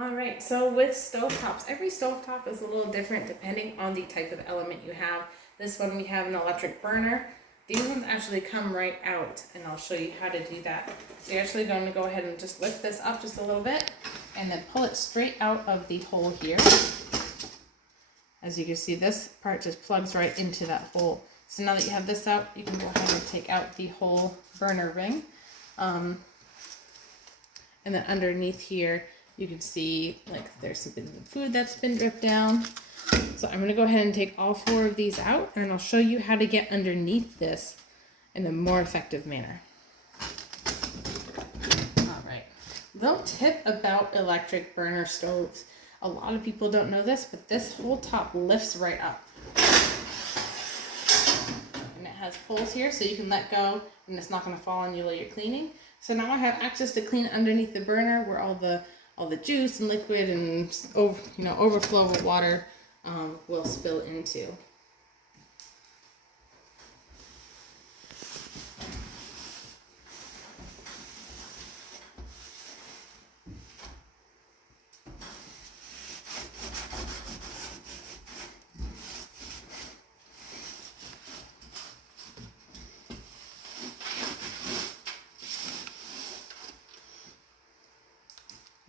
Alright, so with stovetops, every stovetop is a little different depending on the type of element you have. This one we have an electric burner. These ones actually come right out, and I'll show you how to do that. So you're actually going to go ahead and just lift this up just a little bit, and then pull it straight out of the hole here. As you can see, this part just plugs right into that hole. So now that you have this out, you can go ahead and take out the whole burner ring. And then underneath here, you can see like there's some bits of food that's been dripped down. So I'm going to go ahead and take all 4 of these out, and I'll show you how to get underneath this in a more effective manner. Alright, little tip about electric burner stoves. A lot of people don't know this, but this whole top lifts right up. And it has holes here so you can let go and it's not going to fall on you while you're cleaning. So now I have access to clean underneath the burner where all the juice and liquid and overflow of water will spill into.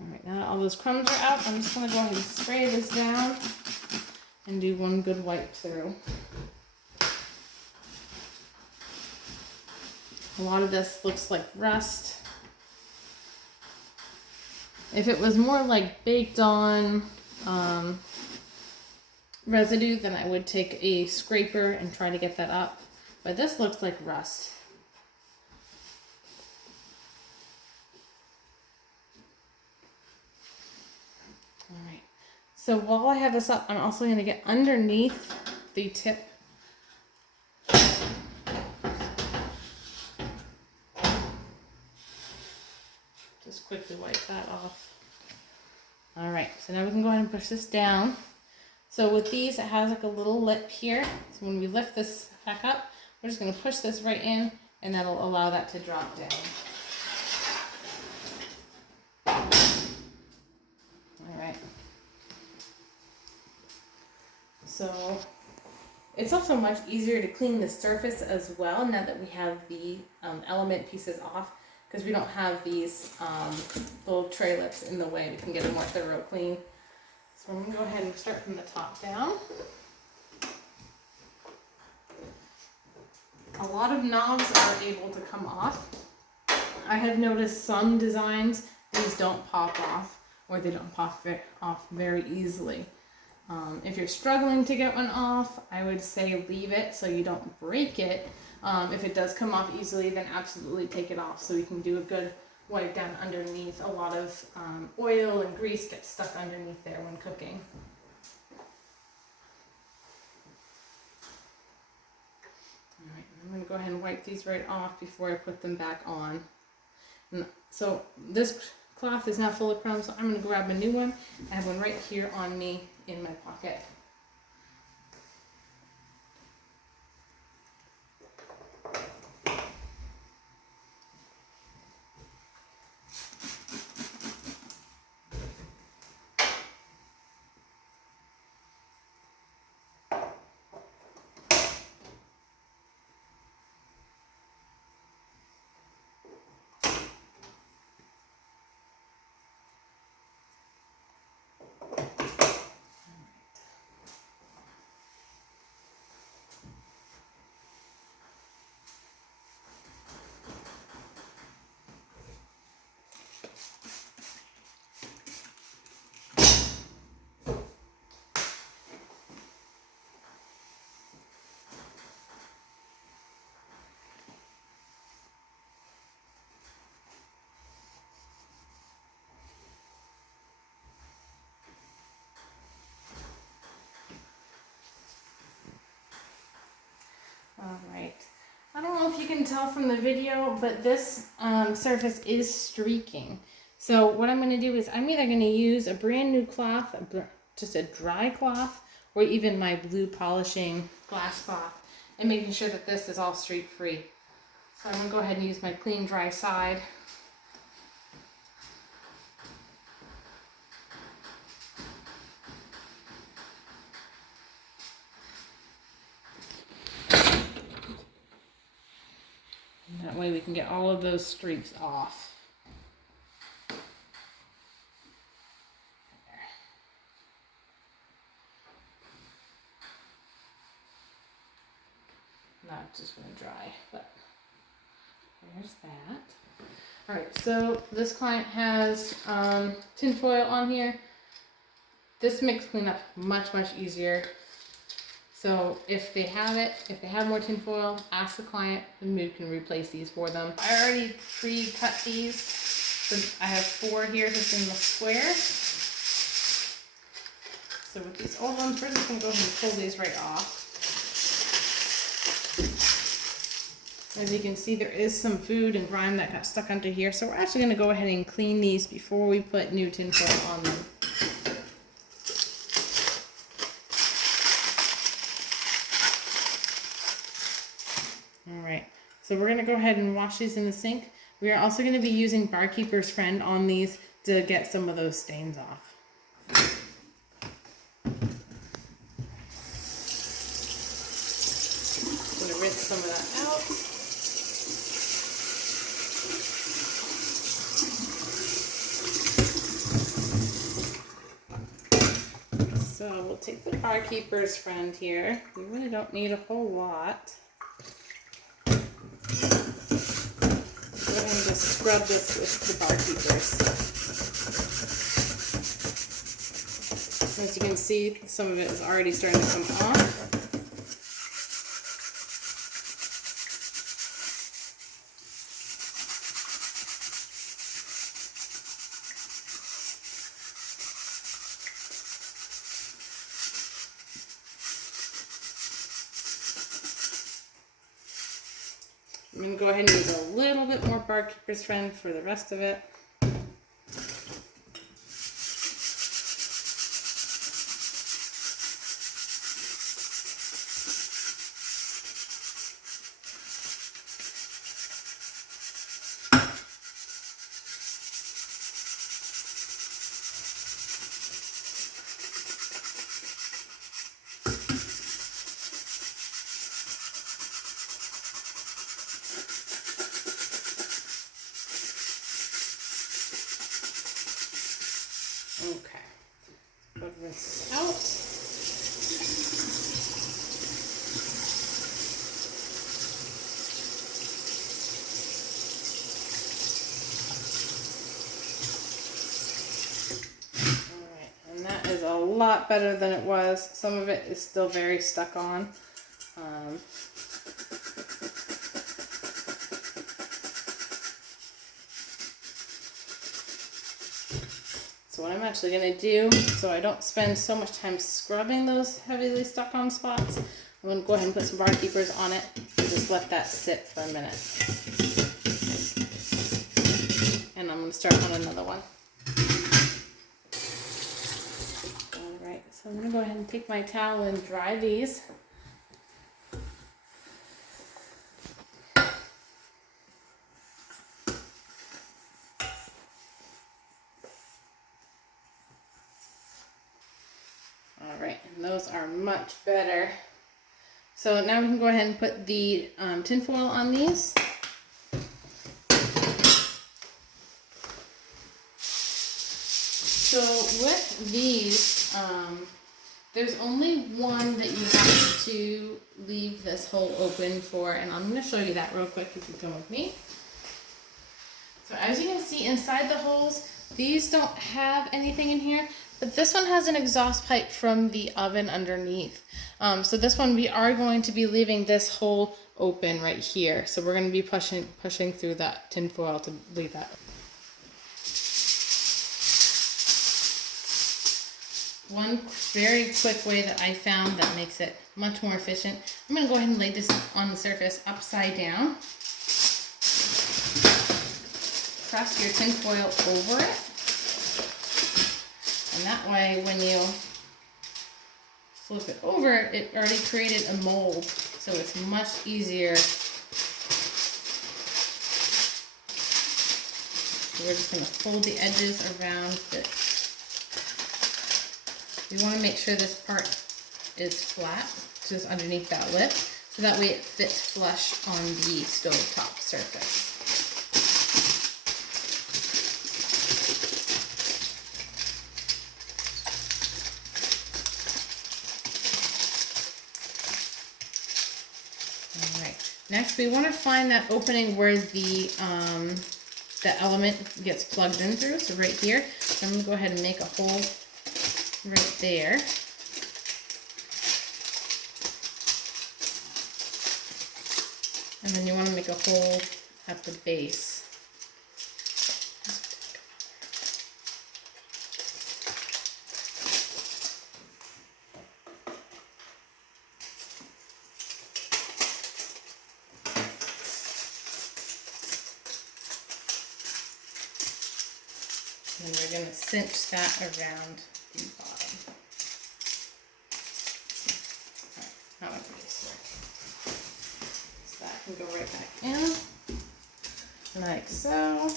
Alright, now that all those crumbs are out, I'm just going to go ahead and spray this down and do one good wipe through. A lot of this looks like rust. If it was more like baked on residue, then I would take a scraper and try to get that up. But this looks like rust. Alright, so while I have this up, I'm also going to get underneath the tip. Just quickly wipe that off. Alright, so now we can go ahead and push this down. So with these, it has like a little lip here. So when we lift this back up, we're just going to push this right in, and that'll allow that to drop down. Alright. So it's also much easier to clean the surface as well now that we have the element pieces off, because we don't have these little tray lips in the way. We can get a more thorough clean. So I'm going to go ahead and start from the top down. A lot of knobs are able to come off. I have noticed some designs, these don't pop off, or they don't pop off very easily. If you're struggling to get one off, I would say leave it so you don't break it. If it does come off easily, then absolutely take it off so you can do a good wipe down underneath. A lot of oil and grease gets stuck underneath there when cooking. Alright, I'm going to go ahead and wipe these right off before I put them back on. And so this cloth is now full of crumbs, so I'm going to grab a new one. I have one right here on me in my pocket. Alright, I don't know if you can tell from the video, but this surface is streaking. So what I'm going to do is I'm either going to use a brand new cloth, just a dry cloth, or even my blue polishing glass cloth, and making sure that this is all streak free. So I'm going to go ahead and use my clean dry side. That way we can get all of those streaks off. Not just gonna dry, but there's that. All right, so this client has tin foil on here. This makes cleanup much easier. So if they have it, if they have more tin foil, ask the client and we can replace these for them. I already pre-cut these. So I have 4 here just in the square. So with these old ones, we're just gonna go ahead and pull these right off. As you can see, there is some food and grime that got stuck under here. So we're actually gonna go ahead and clean these before we put new tin foil on them. Alright, so we're going to go ahead and wash these in the sink. We are also going to be using Barkeeper's Friend on these to get some of those stains off. I'm going to rinse some of that out. So we'll take the Barkeeper's Friend here. We really don't need a whole lot. Go ahead and just scrub this with the Barkeepers. As you can see, some of it is already starting to come off. I'm going to go ahead and use a little bit more Barkeeper's Friend for the rest of it. Okay, put this out. Alright, and that is a lot better than it was. Some of it is still very stuck on. So what I'm actually going to do, so I don't spend so much time scrubbing those heavily stuck on spots, I'm going to go ahead and put some Barkeepers on it and just let that sit for a minute. And I'm going to start on another one. Alright, so I'm going to go ahead and take my towel and dry these. Alright, and those are much better. So now we can go ahead and put the tin foil on these. So with these, there's only one that you have to leave this hole open for, and I'm going to show you that real quick if you come with me. So as you can see inside the holes, these don't have anything in here, but this one has an exhaust pipe from the oven underneath. So this one, we are going to be leaving this hole open right here. So we're going to be pushing through that tin foil to leave that. One very quick way that I found that makes it much more efficient, I'm going to go ahead and lay this on the surface upside down. Press your tin foil over it, and that way when you flip it over, it already created a mold, so it's much easier. So we're just going to fold the edges around it. You want to make sure this part is flat, just underneath that lip, so that way it fits flush on the stove top. surface. Next, we want to find that opening where the element gets plugged in through. So right here, so I'm going to go ahead and make a hole right there. And then you want to make a hole at the base. And we're going to cinch that around the bottom. Alright, how about this here? So that can go right back in, like so.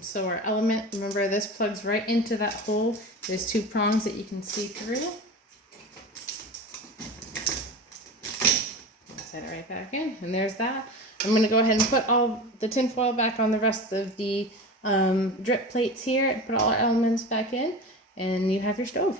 So our element, remember this plugs right into that hole. There's two prongs that you can see through. Set it right back in, and there's that. I'm going to go ahead and put all the tin foil back on the rest of the drip plates here, put all our elements back in, and you have your stove.